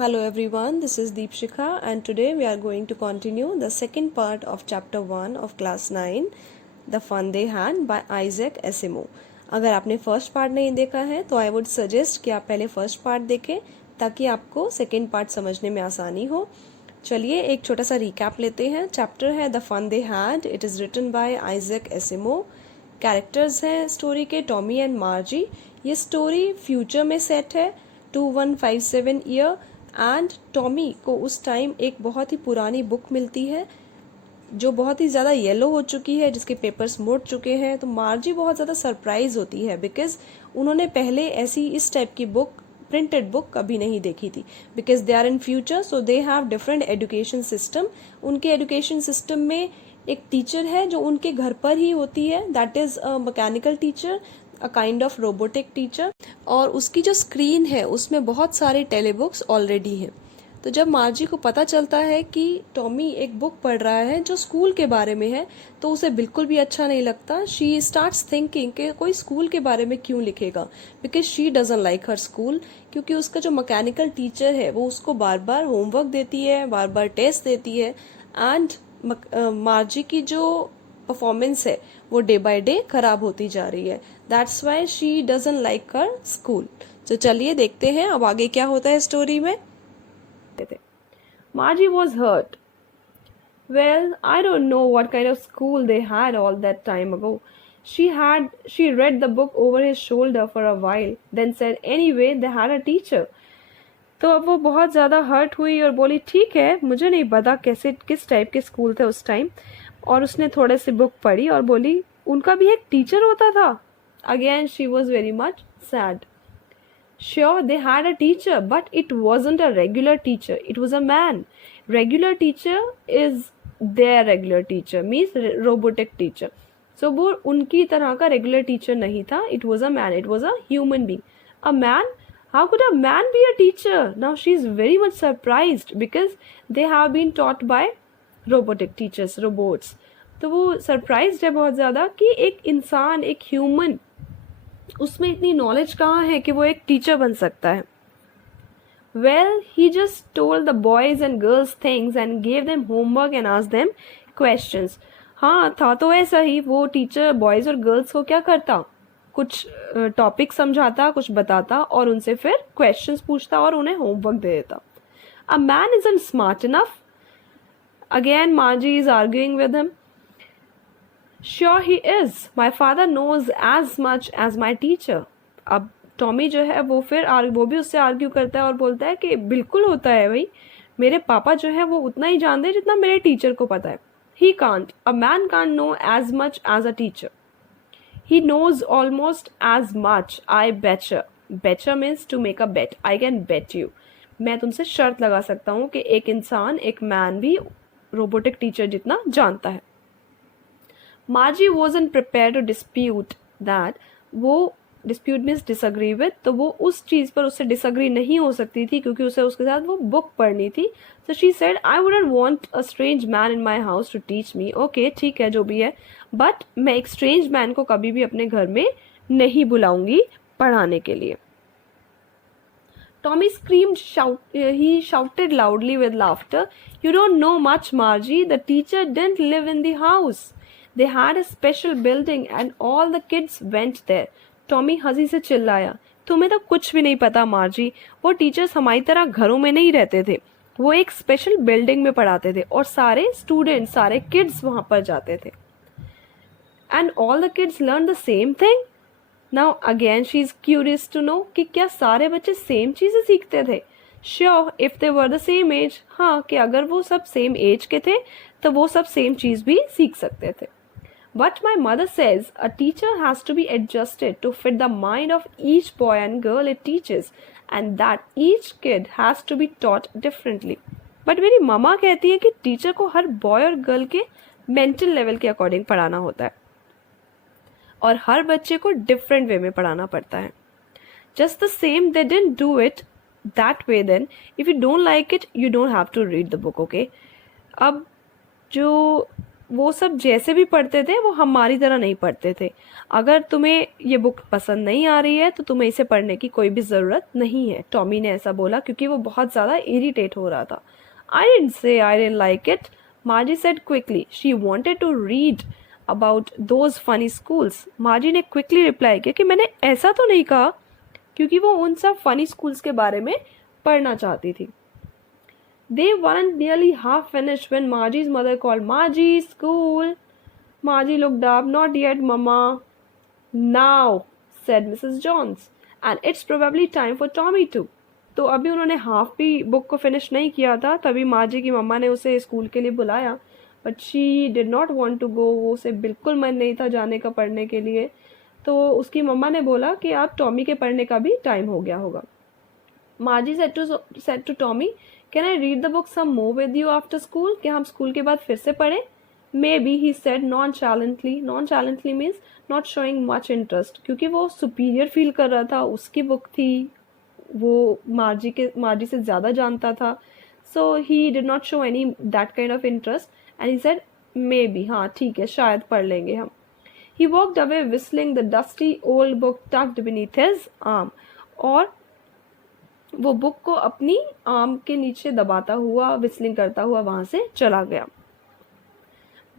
Hello everyone, this is Deepshikha and today we are going to continue the second part of chapter 1 of class 9, The Fun They Had by Isaac Asimov. अगर आपने first part नहीं देखा है तो I would suggest कि आप पहले first part देखें ताकि आपको सेकेंड पार्ट समझने में आसानी हो। चलिए एक छोटा सा रिकैप लेते हैं। चैप्टर है the fun they had, it is written by Isaac Asimov. Characters हैं स्टोरी के टॉमी एंड मार्जी। ये स्टोरी फ्यूचर में सेट है 2157 ईयर एंड टॉमी को उस टाइम एक बहुत ही पुरानी बुक मिलती है जो बहुत ही ज़्यादा येलो हो चुकी है, जिसके पेपर्स मुड़ चुके हैं। तो मार्जी बहुत ज़्यादा सरप्राइज होती है बिकॉज उन्होंने पहले ऐसी इस टाइप की बुक, प्रिंटेड बुक कभी नहीं देखी थी। Because they are in future so they have different education system. उनके एजुकेशन सिस्टम में एक टीचर है जो उनके घर पर ही होती है, that is a mechanical teacher, a kind of robotic teacher. और उसकी जो स्क्रीन है उसमें बहुत सारे टेलीबुक्स ऑलरेडी हैं। तो जब मार्जी को पता चलता है कि टॉमी एक बुक पढ़ रहा है जो स्कूल के बारे में है तो उसे बिल्कुल भी अच्छा नहीं लगता। शी स्टार्ट्स थिंकिंग कि कोई स्कूल के बारे में क्यों लिखेगा, because she doesn't like her school. क्योंकि उसका जो मैकेनिकल टीचर है वो उसको बार बार होमवर्क देती है, बार बार टेस्ट देती है एंड मार्जी की जो परफॉर्मेंस है वो डे बाय डे खराब होती जा रही है। That's why she doesn't like her school. तो चलिए देखते हैं अब आगे क्या होता है स्टोरी में। Margie was hurt. Well, I don't know what kind of school they had all that time ago. She read the book over his shoulder for a while, then said anyway they had a teacher. तो अब वो बहुत ज़्यादा hurt हुई और बोली ठीक है, मुझे नहीं पता कैसे किस टाइप के स्कूल थे उस टाइम। और उसने थोड़े सी बुक पढ़ी और बोली उनका भी एक टीचर होता था। Again she was very much sad. Sure, they had a teacher, but it wasn't a regular teacher. It was a man. Regular teacher is their regular teacher, means robotic teacher. So वो उनकी तरह का regular teacher नहीं था. It was a man. It was a human being. A man? How could a man be a teacher? Now she's very much surprised because they have been taught by robotic teachers, robots. तो वो surprised है बहुत ज़्यादा कि एक इंसान, एक human, उसमें इतनी नॉलेज कहाँ है कि वो एक टीचर बन सकता है। Well he just told the boys and girls things and gave them homework and asked them questions. हाँ, था तो ऐसा ही। वो टीचर बॉयज और गर्ल्स को क्या करता, कुछ टॉपिक समझाता, कुछ बताता और उनसे फिर क्वेश्चंस पूछता और उन्हें होमवर्क दे देता। A man isn't smart enough. Again मार्जी is arguing with him. Sure he is. My father knows as much as my teacher. अब टॉमी जो है वो भी उससे आर्ग्यू करता है और बोलता है कि बिल्कुल होता है भाई, मेरे पापा जो है वो उतना ही जानते हैं जितना मेरे टीचर को पता है। He can't. A man can't know as much as a teacher. He knows almost as much. I betcha. Betcha means to make a bet. I can bet you. मैं तुमसे शर्त लगा सकता हूँ कि एक इंसान, एक मैन भी रोबोटिक टीचर जितना जानता है। Margie wasn't prepared to dispute that. वो dispute means disagree with, तो वो उस चीज़ पर उससे disagree नहीं हो सकती थी क्योंकि उसे उसके साथ वो बुक पढ़नी थी। So she said, I wouldn't want a strange man in my house to teach me. Okay, ठीक है जो भी है, but मैं एक strange man को कभी भी अपने घर में नहीं बुलाऊंगी पढ़ाने के लिए। Tommy screamed, he shouted loudly with laughter. You don't know much, Margie. The teacher didn't live in the house. They had a special building and all the kids went there. Tommy हंसी से चिल्लाया, तुम्हें तो कुछ भी नहीं पता मार्जी। वो टीचर्स हमारी तरह घरों में नहीं रहते थे, वो एक स्पेशल बिल्डिंग में पढ़ाते थे और सारे स्टूडेंट्स, सारे किड्स वहां पर जाते थे। And all the kids learn the same thing. Now again she is curious to know कि क्या सारे बच्चे सेम चीजें सीखते थे। Sure if they were the same age. हाँ, कि अगर वो सब सेम एज के थे तो वो सब सेम चीज भी सीख सकते थे। But my mother says a teacher has to be adjusted to fit the mind of each boy and girl it teaches, and that each kid has to be taught differently. But मेरी मामा कहती है कि teacher को हर boy और girl के mental level के according पढ़ाना होता है और हर बच्चे को डिफरेंट वे में पढ़ाना पड़ता है। Just the same, they didn't do it that way then. If you don't like it, you don't have to read the book, okay? अब जो वो सब जैसे भी पढ़ते थे वो हमारी तरह नहीं पढ़ते थे। अगर तुम्हें ये बुक पसंद नहीं आ रही है तो तुम्हें इसे पढ़ने की कोई भी ज़रूरत नहीं है। टॉमी ने ऐसा बोला क्योंकि वो बहुत ज़्यादा इरिटेट हो रहा था। I didn't say I didn't like it, Margie said quickly. She wanted to read about those funny schools. Margie ने क्विकली रिप्लाई किया कि मैंने ऐसा तो नहीं कहा, क्योंकि वो उन सब फनी स्कूल्स के बारे में पढ़ना चाहती थी। They weren't nearly half finished when Margie's mother called, Margie, school. Margie looked up. Not yet, Mama. Now, said Mrs. Jones. And it's probably time for Tommy too. तो अभी उन्होंने हाफ भी बुक को फिनिश नहीं किया था, तभी मार्जी की मम्मा ने उसे स्कूल के लिए बुलाया। But she did not want to go. वो उसे बिल्कुल मन नहीं था जाने का पढ़ने के लिए। तो उसकी मम्मा ने बोला कि आप टॉमी के पढ़ने का भी टाइम हो गया होगा। मार्जी said to Tommy, Can I read the book some more with you after school? क्या हम स्कूल के बाद फिर से पढ़ें? Maybe, he said nonchalantly. Nonchalantly means not showing much interest. क्योंकि वो superior feel कर रहा था, उसकी बुक थी, वो मार्जी से ज़्यादा जानता था. So he did not show any that kind of interest. And he said, maybe, हाँ ठीक है, शायद पढ़ लेंगे हम. He walked away whistling the dusty old book tucked beneath his arm. और वो बुक को अपनी आर्म के नीचे दबाता हुआ, विस्लिंग करता हुआ वहां से चला गया.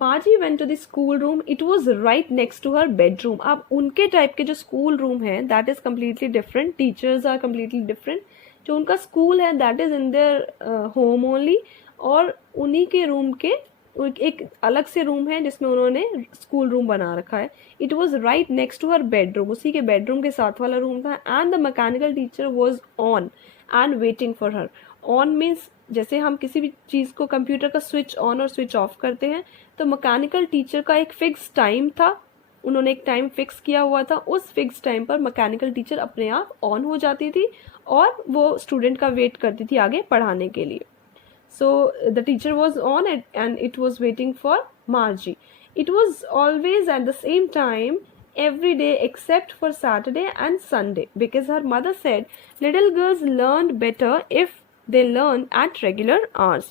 Margie went to the school room. It was right next to her bedroom. अब उनके टाइप के जो स्कूल रूम है that is completely different. Teachers are completely different. जो उनका स्कूल है that is in their home only. और उन्हीं के रूम के एक अलग से रूम है जिसमें उन्होंने स्कूल रूम बना रखा है. It was right next to her bedroom. उसी के बेडरूम के साथ वाला रूम था. And the mechanical teacher was on and waiting for her. On means जैसे हम किसी भी चीज़ को कंप्यूटर का स्विच ऑन और स्विच ऑफ करते हैं, तो मैकेनिकल टीचर का एक फिक्स टाइम था. उन्होंने एक टाइम फिक्स किया हुआ था. उस फिक्स टाइम पर मैकेनिकल टीचर अपने आप ऑन हो जाती थी और वो स्टूडेंट का वेट करती थी आगे पढ़ाने के लिए. So the teacher was on it and it was waiting for Margie. It was always at the same time every day except for Saturday and Sunday, because her mother said little girls learned better if they learn at regular hours.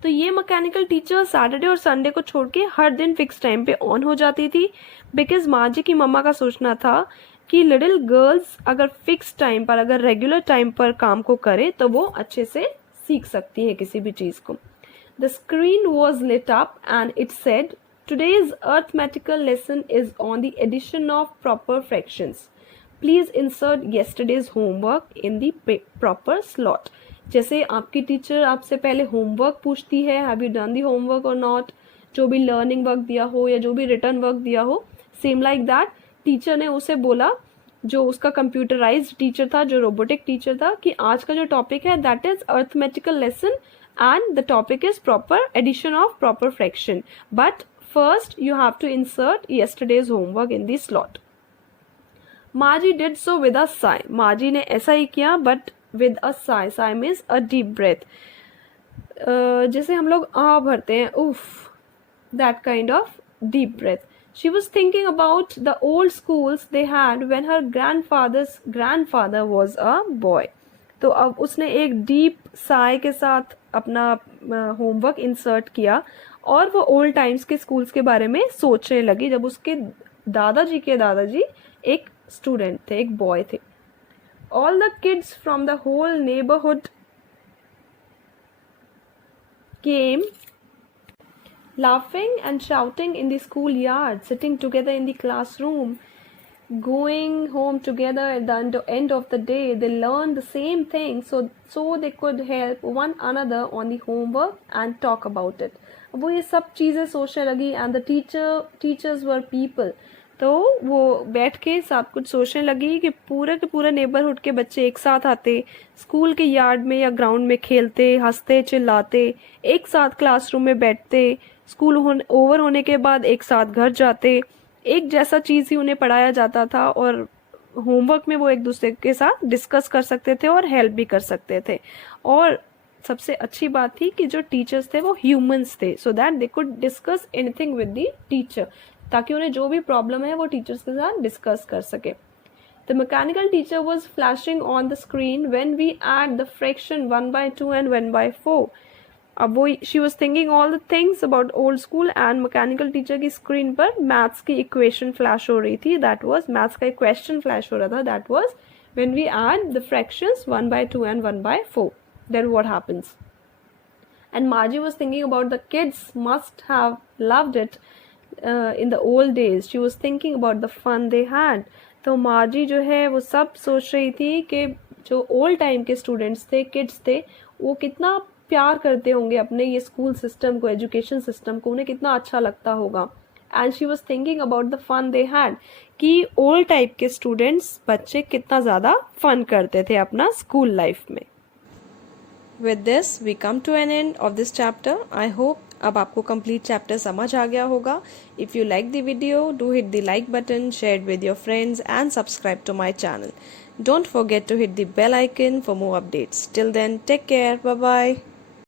तो ये mechanical teacher Saturday और Sunday को छोड़ के हर दिन fix time पे on हो जाती थी, बिकॉज मार्जी की मम्मा का सोचना था कि लिटिल गर्ल्स अगर फिक्स टाइम पर, अगर रेगुलर टाइम पर काम को करे तो वो अच्छे से सीख सकती है किसी भी चीज को. The screen was lit up and it said, today's arithmetical lesson is on the addition of proper fractions. Please insert yesterday's homework in the proper slot. जैसे आपकी टीचर आपसे पहले होमवर्क पूछती है, have you done the homework और not, जो भी learning work दिया हो या जो भी रिटर्न वर्क दिया हो, सेम लाइक दैट टीचर ने उसे बोला, जो उसका कंप्यूटराइज्ड टीचर था, जो रोबोटिक टीचर था, कि आज का जो टॉपिक है that is arithmetical lesson and the topic is proper addition of proper fraction, but first you have to insert yesterday's homework in the slot. Margie did so with a sigh. Margie ने ऐसा ही किया but with a sigh. Sigh means a deep breath. जैसे हम लोग आ भरते हैं, उफ, that kind of deep breath. She was thinking about the old schools they had when her grandfather's grandfather was a boy. तो अब उसने एक डीप साय के साथ अपना होमवर्क इंसर्ट किया और वो ओल्ड टाइम्स के स्कूल्स के बारे में सोचने लगी जब उसके दादाजी के दादाजी एक स्टूडेंट थे, एक बॉय थे. All the kids from the whole neighborhood came laughing and shouting in the schoolyard, sitting together in the classroom, going home together at the end of the day. They learned the same thing so they could help one another on the homework and talk about it. वो ये सब चीज़ें सोचने लगी. and the teachers were people. तो वो बैठ के सब कुछ सोचने लगी कि पूरे के पूरे नेबरहुड के बच्चे एक साथ आते, स्कूल के यार्ड में या ग्राउंड में खेलते, हंसते, चिल्लाते, एक साथ क्लासरूम में बैठते, स्कूल ओवर होने के बाद एक साथ घर जाते, एक जैसा चीज़ ही उन्हें पढ़ाया जाता था और होमवर्क में वो एक दूसरे के साथ डिस्कस कर सकते थे और हेल्प भी कर सकते थे. और सबसे अच्छी बात थी कि जो टीचर्स थे वो ह्यूमंस थे, so that they could discuss anything with the teacher, ताकि उन्हें जो भी प्रॉब्लम है वो टीचर्स के साथ डिस्कस कर सके. The mechanical teacher was flashing on the screen when we add the fraction 1/2 and 1/4. अब वो she was thinking all the things about old school and mechanical teacher की स्क्रीन पर मैथ्स की इक्वेशन फ्लैश हो रही थी. दैट वाज मैथ्स का एक क्वेश्चन फ्लैश हो रहा था. That was when we add the fractions 1/2 and 1/4, then what happens? And Margie was thinking about the kids must have loved it in the old days. She was thinking about the fun they had. तो मार्जी जो है वो सब सोच रही थी कि जो ओल्ड टाइम के स्टूडेंट्स थे, किड्स थे, वो कितना प्यार करते होंगे अपने ये स्कूल सिस्टम को, एजुकेशन सिस्टम को, उन्हें कितना अच्छा लगता होगा. And she was thinking about the fun they had, कि ओल्ड टाइप के स्टूडेंट्स, बच्चे कितना ज़्यादा फन करते थे अपना स्कूल लाइफ में. With this we come to an end of this chapter. I hope अब आपको complete chapter समझ आ गया होगा. If you like the video, do hit the like button, share it with your friends and subscribe to my channel. Don't forget to hit the bell icon for more updates. Till then, take care. Bye bye.